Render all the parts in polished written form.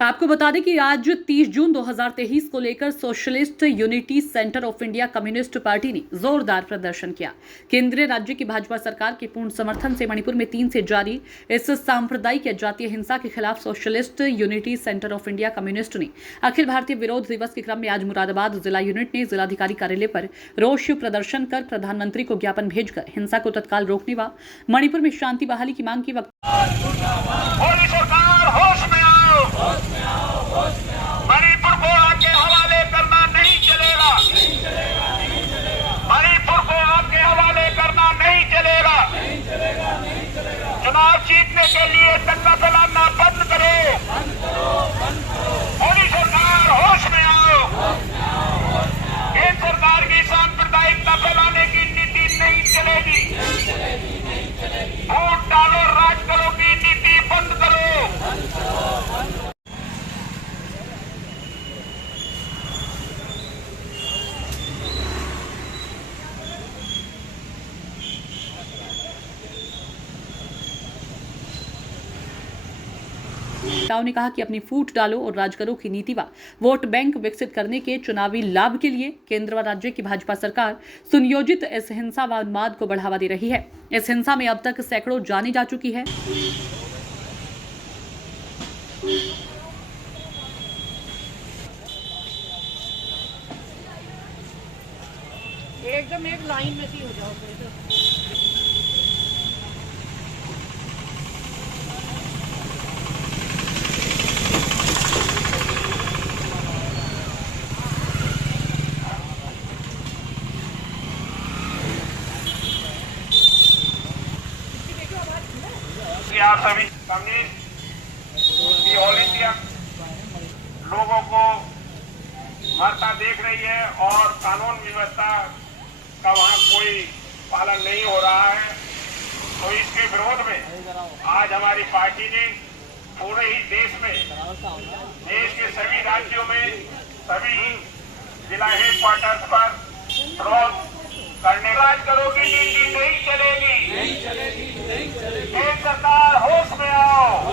आपको बता दें कि आज 30 जून 2023 को लेकर socialist unity centre of India communist party ने जोरदार प्रदर्शन किया। केंद्रीय राज्य की भाजपा सरकार के पूर्ण समर्थन से मणिपुर में 3 से जारी इस सांप्रदायिक या जातीय हिंसा के खिलाफ socialist unity centre of India communist ने अखिल भारतीय विरोध दिवस के क्रम में आज मुरादाबाद जिला यूनिट ने जिलाधिकारी कार्यालय पर रोष प्रदर्शन कर प्रधानमंत्री को ज्ञापन भेजकर हिंसा को तत्काल रोकने व मणिपुर में शांति बहाली की मांग की। मणिपुर को आपके हवाले करना नहीं चलेगा। मणिपुर को आपके हवाले करना नहीं चलेगा। चुनाव जीतने के लिए दंगा फैलाना बंद करो। मोदी सरकार होश में आओ। केंद्र सरकार की सांप्रदायिकता फैलाने की नीति नहीं चलेगी। वोट डालो राज करो की नीति बंद करो। नेताओं ने कहा कि अपनी फूट डालो और राज करो की नीति व वोट बैंक विकसित करने के चुनावी लाभ के लिए केंद्र व राज्य की भाजपा सरकार सुनियोजित इस हिंसा व उन्माद को बढ़ावा दे रही है। इस हिंसा में अब तक सैकड़ों जानें जा चुकी है। एकदम एक लाइन में सी हो जाओ। आप सभी कम्युनिस्ट ऑल इंडिया लोगों को मरता देख रही है और कानून व्यवस्था का वहां कोई पालन नहीं हो रहा है, तो इसके विरोध में आज हमारी पार्टी ने पूरे ही देश में, देश के सभी राज्यों में, सभी जिला हेडक्वार्टर्स पर विरोध करने राज करो की नीति नहीं चलेगी। केंद्र सरकार होश में आओ।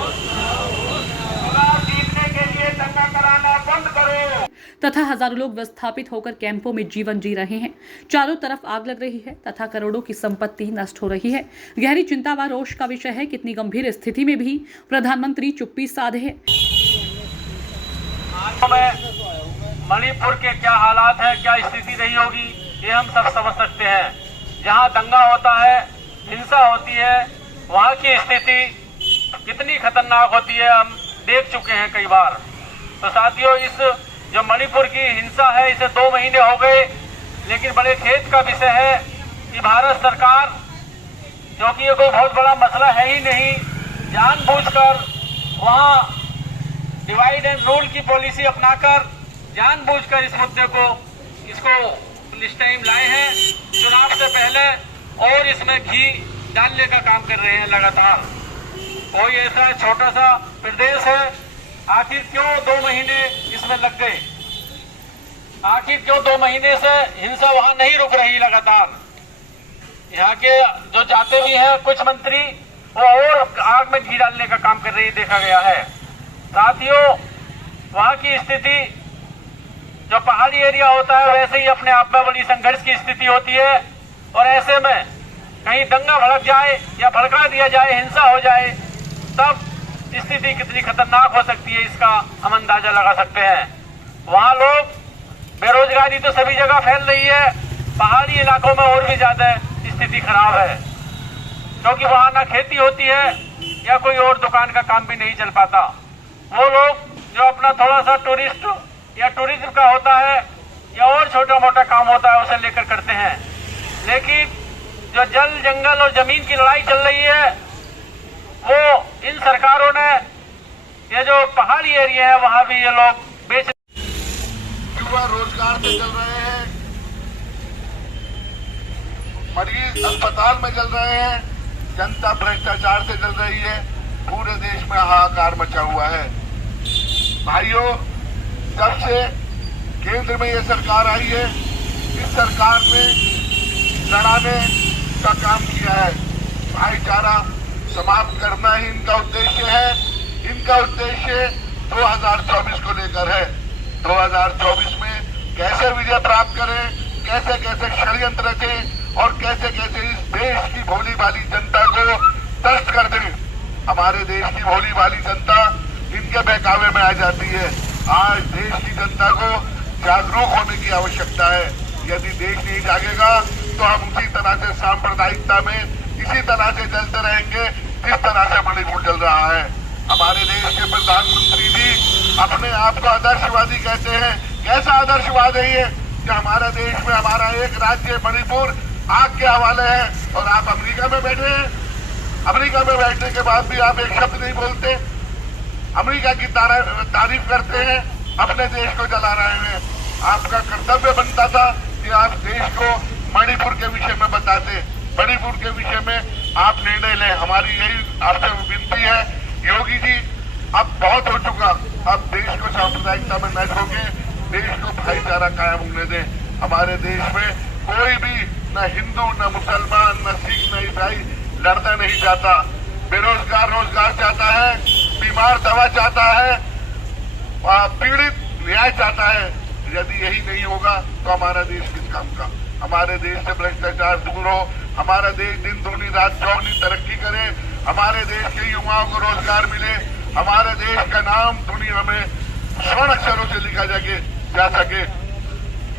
चुनाव जीतने के लिए दंगा कराना बंद करो। तथा हजारों लोग विस्थापित होकर कैंपों में जीवन जी रहे हैं। चारों तरफ आग लग रही है तथा करोड़ों की संपत्ति नष्ट हो रही है। गहरी चिंता व रोष का विषय है कि इतनी गंभीर स्थिति में भी प्रधानमंत्री चुप्पी साधे है। मणिपुर के क्या हालात है, क्या स्थिति रही होगी, ये हम सब समझ सकते हैं। जहाँ दंगा होता है, हिंसा होती है, वहाँ की स्थिति कितनी खतरनाक होती है हम देख चुके हैं कई बार। तो साथियों, इस जो मणिपुर की हिंसा है इसे 2 महीने हो गए, लेकिन बड़े खेद का विषय है कि भारत सरकार, जो कि ये कोई बहुत बड़ा मसला है ही नहीं, जानबूझकर वहाँ डिवाइड एंड रूल की पॉलिसी अपनाकर जानबूझकर इस मुद्दे को इस टाइम लाए हैं चुनाव से पहले, और इसमें घी डालने का काम कर रहे हैं लगातार। कोई ऐसा छोटा सा प्रदेश है, आखिर क्यों 2 महीने इसमें लग गए? आखिर क्यों 2 महीने से हिंसा वहां नहीं रुक रही? लगातार यहाँ के जो जाते भी हैं कुछ मंत्री, वो और आग में घी डालने का काम कर रही देखा गया है। साथियों, वहां की स्थिति जो पहाड़ी एरिया होता है वैसे ही अपने आप में बड़ी संघर्ष की स्थिति होती है, और ऐसे में कहीं दंगा भड़क जाए या भड़का दिया जाए, हिंसा हो जाए, तब स्थिति कितनी खतरनाक हो सकती है इसका हम अंदाजा लगा सकते हैं। वहाँ लोग, बेरोजगारी तो सभी जगह फैल रही है, पहाड़ी इलाकों में और भी ज्यादा स्थिति खराब है, क्योंकि वहाँ ना खेती होती है या कोई और दुकान का काम भी नहीं चल पाता। वो लोग जो अपना थोड़ा सा टूरिस्ट या टूरिज्म का होता है या और छोटा मोटा काम होता है उसे लेकर करते हैं, लेकिन जो जल जंगल और जमीन की लड़ाई चल रही है वो इन सरकारों ने, ये जो पहाड़ी एरिया है वहां भी ये लोग बेच, युवा रोजगार से चल रहे हैं, मरीज अस्पताल में चल रहे हैं, जनता भ्रष्टाचार से चल रही है, पूरे देश में हाहाकार मचा हुआ है। भाइयों, जब से केंद्र में ये सरकार आई है, इस सरकार ने लड़ाने का काम किया है। भाईचारा समाप्त करना ही इनका उद्देश्य है। इनका उद्देश्य 2024 को लेकर है। 2024 में कैसे विजय प्राप्त करें, कैसे कैसे षड्यंत्र रचें और कैसे कैसे इस देश की भोली भाली जनता को त्रस्त कर दें। हमारे देश की भोली भाली जनता इनके बहकावे में आ जाती है। आज देश की जनता को जागरूक होने की आवश्यकता है। यदि देश नहीं जागेगा तो हम उसी तरह से सांप्रदायिकता में इसी तरह से चलते रहेंगे जिस तरह से मणिपुर चल रहा है। हमारे देश के प्रधानमंत्री जी अपने आप को आदर्शवादी कहते हैं। कैसा आदर्शवाद है ये कि हमारे देश में हमारा एक राज्य मणिपुर आग के हवाले है और आप अमेरिका में बैठे हैं। अमेरिका में बैठने के बाद भी आप एक शब्द नहीं बोलते, अमेरिका की तारीफ करते हैं, अपने देश को जला रहे हैं। आपका कर्तव्य बनता था कि आप देश को मणिपुर के विषय में बताते, मणिपुर के विषय में आप निर्णय लें। हमारी यही आपसे विनती है योगी जी, अब बहुत हो चुका। अब देश को सांप्रदायिकता में न झोंके, देश को भाईचारा कायम होने दें। हमारे देश में कोई भी न हिंदू न मुसलमान न सिख न ईसाई लड़ना नहीं चाहता। बेरोजगार रोजगार चाहता है, बीमार दवा चाहता है, पीड़ित न्याय चाहता है। यदि यही नहीं होगा तो हमारा देश किस काम का। हमारे देश से भ्रष्टाचार दूर हो, हमारा देश दिन दूनी रात चौगुनी तरक्की करे, हमारे देश के युवाओं को रोजगार मिले, हमारे देश का नाम दुनिया में स्वर्ण अक्षरों से लिखा जा सके।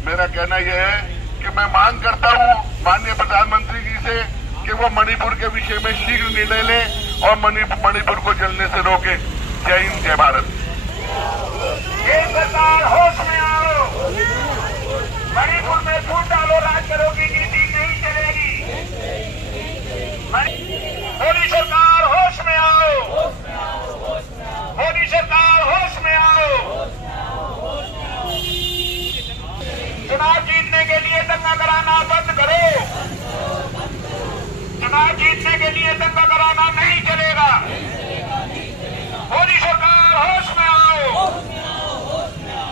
मेरा कहना यह है कि मैं मांग करता हूं माननीय प्रधानमंत्री जी से कि वो मणिपुर के विषय में शीघ्र निर्णय लें और मणिपुर को जलने से रोके। जय हिंद, जय भारत। सरकार होश में आओ, मणिपुर में फूट डालो, राज करो की नीति नहीं चलेगी। मोदी सरकार होश में आओ, मोदी सरकार होश में आओ। चुनाव जीतने के लिए दंगा कराना बंद करो, चुनाव जीतने के लिए दंगा कराना नहीं चलेगा। मोदी सरकार होश में आओ,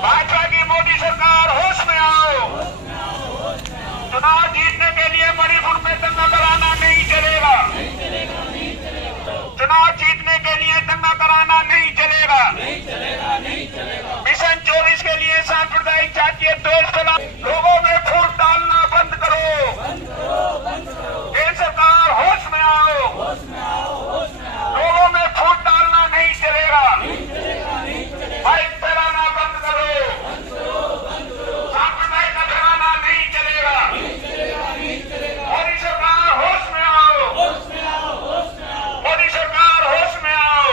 भाजपा की मोदी सरकार होश में आओ। चुनाव जीतने के लिए मणिपुर में दंगा कराना नहीं चलेगा, चुनाव जीतने के लिए दंगा कराना नहीं चलेगा। मिशन 24 के लिए सांप्रदायिक जातीय द्वेष फैला, लोगों में फूट डालना बंद करो। केंद्र सरकार होश में आओ, लोगों में फूट डालना नहीं चलेगा। बाइक फैलाना बंद करो, सांप्रदायिक फैलाना नहीं चलेगा। मोदी सरकार होश में आओ, मोदी सरकार होश में आओ।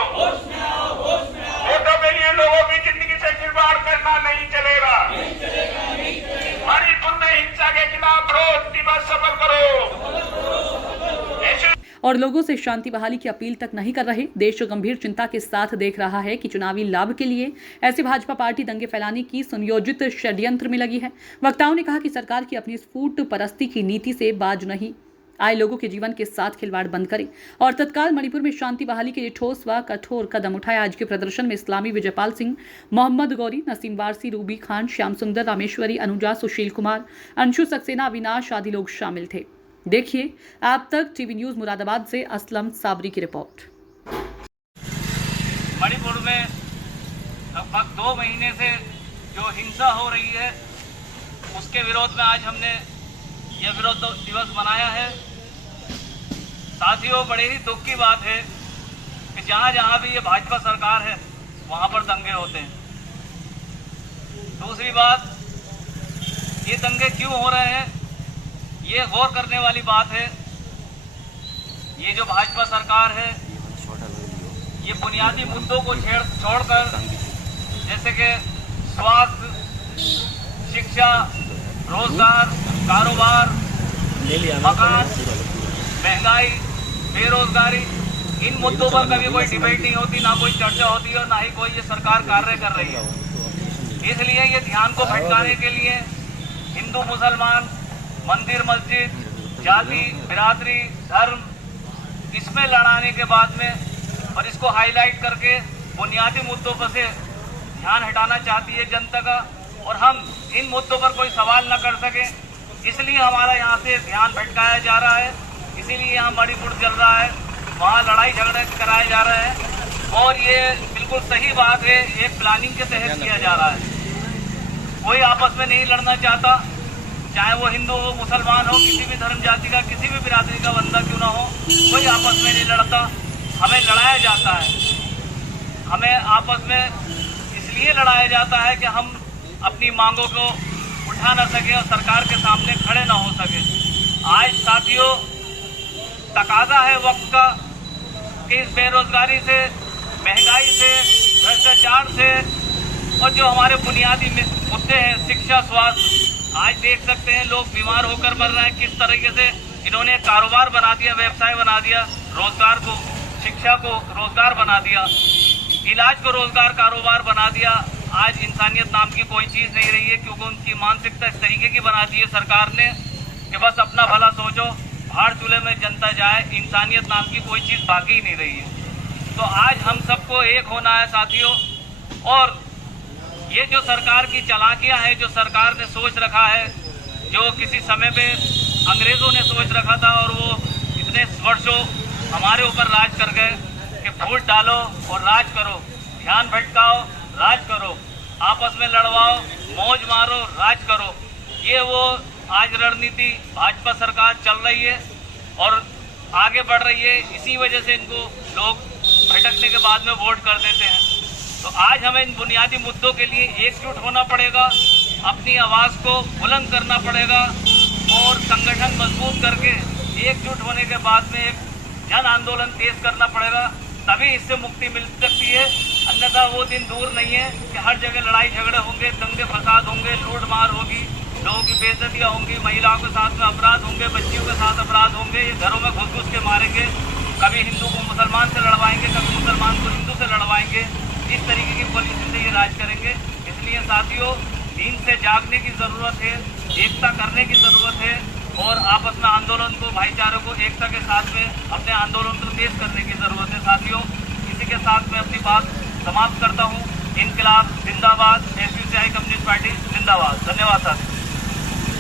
वोटों के लिए लोगों की जिंदगी से खिलवाड़ करना नहीं चलेगा। मणिपुर में हिंसा के खिलाफ रोज दिवस सफल करो। और लोगों से शांति बहाली की अपील तक नहीं कर रहे। देश गंभीर चिंता के साथ देख रहा है कि चुनावी लाभ के लिए ऐसी भाजपा पार्टी दंगे फैलाने की सुनियोजित षड्यंत्र में लगी है। वक्ताओं ने कहा कि सरकार की अपनी फूट परस्ती की नीति से बाज नहीं आए लोगों के जीवन के साथ खिलवाड़ बंद करें और तत्काल मणिपुर में शांति बहाली के लिए ठोस व कठोर कदम उठाए। आज के प्रदर्शन में इस्लामी विजयपाल सिंह, मोहम्मद गौरी, नसीम वारसी, रूबी खान, श्याम सुंदर, रामेश्वरी, अनुजा, सुशील कुमार, अंशु सक्सेना, अविनाश आदि लोग शामिल थे। देखिए आप तक टीवी न्यूज मुरादाबाद से असलम साबरी की रिपोर्ट। मणिपुर में लगभग 2 महीने से जो हिंसा हो रही है उसके विरोध में आज हमने यह विरोध दिवस मनाया है। साथियों, बड़े ही दुख की बात है कि जहां जहां भी ये भाजपा सरकार है वहां पर दंगे होते हैं। दूसरी बात, ये दंगे क्यों हो रहे हैं, ये गौर करने वाली बात है। ये जो भाजपा सरकार है ये बुनियादी मुद्दों को छोड़कर जैसे कि स्वास्थ्य, शिक्षा, रोजगार, कारोबार, मकान, महंगाई, बेरोजगारी, इन मुद्दों पर कभी कोई डिबेट नहीं होती, ना कोई चर्चा होती है और ना ही कोई ये सरकार कार्य कर रही है। इसलिए ये ध्यान को भटकाने के लिए हिंदू मुसलमान, मंदिर मस्जिद, जाति बिरादरी, धर्म, इसमें लड़ाने के बाद में और इसको हाईलाइट करके बुनियादी मुद्दों पर से ध्यान हटाना चाहती है जनता का और हम इन मुद्दों पर कोई सवाल न कर सके, इसलिए हमारा यहाँ से ध्यान भटकाया जा रहा है। इसीलिए यहाँ मणिपुर चल रहा है, वहाँ लड़ाई झगड़े कराए जा रहे हैं और ये बिल्कुल बिल्कुल सही बात है, एक प्लानिंग के तहत किया जा रहा है। कोई आपस में नहीं लड़ना चाहता, चाहे वो हिंदू हो, मुसलमान हो, किसी भी धर्म जाति का, किसी भी बिरादरी का बंदा क्यों ना हो, कोई आपस में नहीं लड़ता। हमें लड़ाया जाता है, हमें आपस में इसलिए लड़ाया जाता है कि हम अपनी मांगों को उठा ना सके और सरकार के सामने खड़े ना हो सके। आज साथियों, तकाजा है वक्त का कि इस बेरोजगारी से, महंगाई से, भ्रष्टाचार से और जो हमारे बुनियादी मुद्दे हैं, शिक्षा, स्वास्थ्य, आज देख सकते हैं लोग बीमार होकर मर रहे हैं। किस तरीके से इन्होंने कारोबार बना दिया, व्यवसाय बना दिया, रोजगार को, शिक्षा को रोजगार बना दिया, इलाज को रोजगार कारोबार बना दिया। आज इंसानियत नाम की कोई चीज नहीं रही है, क्योंकि उनकी मानसिकता इस तरीके की बना दी है सरकार ने कि बस अपना भला सोचो, भाड़ चूल्हे में जनता जाए, इंसानियत नाम की कोई चीज बाकी ही नहीं रही है। तो आज हम सबको एक होना है साथियों, और ये जो सरकार की चालाकियां हैं, जो सरकार ने सोच रखा है, जो किसी समय पे अंग्रेजों ने सोच रखा था और वो इतने वर्षों हमारे ऊपर राज कर गए कि फूट डालो और राज करो, ध्यान भटकाओ, राज करो, आपस में लड़वाओ, मौज मारो, राज करो। ये वो आज रणनीति भाजपा सरकार चल रही है और आगे बढ़ रही है। इसी वजह से इनको लोग भटकने के बाद में वोट कर देते हैं। तो आज हमें इन बुनियादी मुद्दों के लिए एकजुट होना पड़ेगा, अपनी आवाज़ को बुलंद करना पड़ेगा और संगठन मजबूत करके एकजुट होने के बाद में एक जन आंदोलन तेज करना पड़ेगा, तभी इससे मुक्ति मिल सकती है। अन्यथा वो दिन दूर नहीं है कि हर जगह लड़ाई झगड़े होंगे, दंगे फसाद होंगे, लूट मार होगी, लोगों की बेइज्जतियां होंगी, महिलाओं के साथ में अपराध होंगे, बच्चियों के साथ अपराध होंगे, ये घरों में घुस घुस के मारेंगे, कभी हिंदू को मुसलमान से लड़वाएंगे, कभी मुसलमान को हिंदू से लड़वाएंगे। इस तरीके की पॉलिसी से ये राज करेंगे। इसलिए साथियों, नींद से जागने की ज़रूरत है, एकता करने की ज़रूरत है और आपस में आंदोलन को, भाईचारे को एकता के साथ में अपने आंदोलन को तेज करने की ज़रूरत है। साथियों, इसी के साथ मैं अपनी बात समाप्त करता हूँ। इनकलाब जिंदाबाद, एसयूसीआई कम्युनिस्ट पार्टी जिंदाबाद। धन्यवाद साथियों।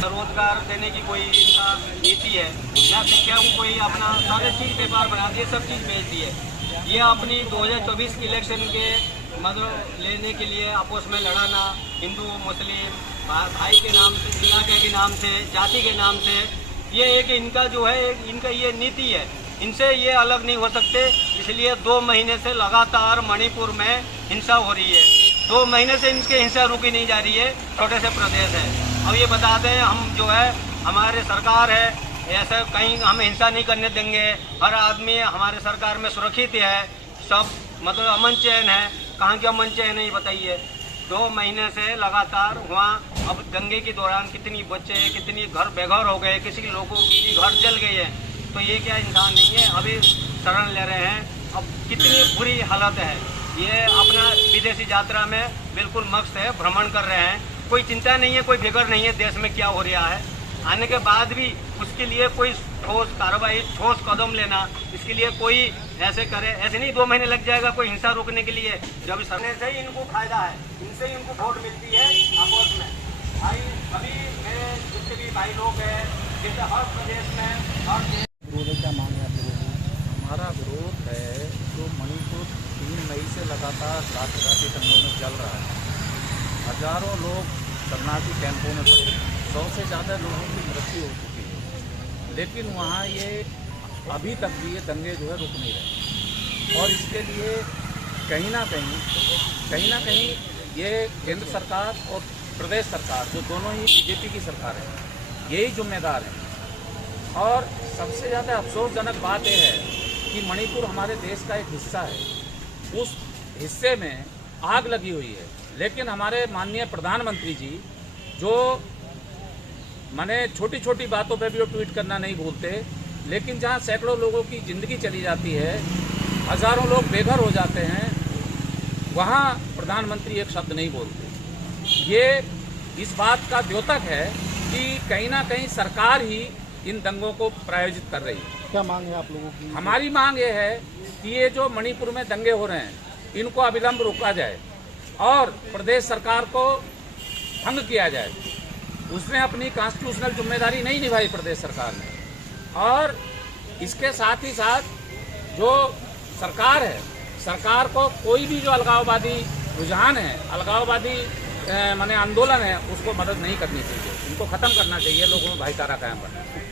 रोजगार देने की कोई इनका नीति है, या फिर क्या कोई अपना सारे चीज़ व्यापार बना दिए, सब चीज़ बेच दिए। ये अपनी 2024 की इलेक्शन के मतलब लेने के लिए आपस में लड़ाना, हिंदू मुस्लिम भाई के नाम से, इलाके के नाम से, जाति के नाम से, ये एक इनका जो है, इनका ये नीति है, इनसे ये अलग नहीं हो सकते। इसलिए 2 महीने से लगातार मणिपुर में हिंसा हो रही है। 2 महीने से इनकी हिंसा रुकी नहीं जा रही है। छोटे से प्रदेश है। अब ये बताते हैं हम जो है, हमारे सरकार है, ऐसे कहीं हम हिंसा नहीं करने देंगे, हर आदमी हमारे सरकार में सुरक्षित है, सब मतलब अमन चैन है। कहाँ की अमन चैन है ये बताइए। 2 महीने से लगातार वहाँ अब दंगे के दौरान कितनी बच्चे, कितनी घर बेघर हो गए, किसी लोगों की घर जल गई है। तो ये क्या इंसान नहीं है? अभी शरण ले रहे हैं। अब कितनी बुरी हालत है। ये अपना विदेशी यात्रा में बिल्कुल मस्त है, भ्रमण कर रहे हैं, कोई चिंता नहीं है, कोई फिक्र नहीं है देश में क्या हो रहा है। आने के बाद भी उसके लिए कोई ठोस कार्रवाई, ठोस कदम लेना, इसके लिए कोई ऐसे करे, ऐसे नहीं 2 महीने लग जाएगा कोई हिंसा रोकने के लिए। जब सरने से ही इनको फायदा है, इनसे ही इनको वोट मिलती है आपस में। भाई अभी मेरे जितने भी भाई लोग हैं, जैसे हर प्रदेश में हर क्या मांग है आप लोगों को? हमारा विरोध है जो मणिपुर 3 मई से लगातार राष्ट्रघाती दंगों में चल रहा है। हजारों लोग शरणार्थी कैंपों में पड़े, 100 से ज़्यादा लोगों की मृत्यु हो चुकी है, लेकिन वहाँ ये अभी तक भी ये दंगे जो है रुक नहीं रहे। और इसके लिए कहीं ना कहीं ये केंद्र सरकार और प्रदेश सरकार, जो दोनों ही बीजेपी की सरकार है, यही जिम्मेदार है। और सबसे ज़्यादा अफसोसजनक बात यह है कि मणिपुर हमारे देश का एक हिस्सा है, उस हिस्से में आग लगी हुई है, लेकिन हमारे माननीय प्रधानमंत्री जी जो माने छोटी छोटी बातों पे भी वो ट्वीट करना नहीं भूलते, लेकिन जहाँ सैकड़ों लोगों की ज़िंदगी चली जाती है, हज़ारों लोग बेघर हो जाते हैं, वहाँ प्रधानमंत्री एक शब्द नहीं बोलते। ये इस बात का द्योतक है कि कहीं ना कहीं सरकार ही इन दंगों को प्रायोजित कर रही है। क्या मांग है आप लोगों की? हमारी मांग ये है कि ये जो मणिपुर में दंगे हो रहे हैं, इनको अविलंब रोका जाए और प्रदेश सरकार को भंग किया जाए। उसने अपनी कॉन्स्टिट्यूशनल जिम्मेदारी नहीं निभाई प्रदेश सरकार ने। और इसके साथ ही साथ जो सरकार है, सरकार को कोई भी जो अलगाववादी रुझान है, अलगाववादी माने आंदोलन है, उसको मदद नहीं करनी चाहिए। इनको ख़त्म करना चाहिए, लोगों में भाईचारा कायम करना चाहिए।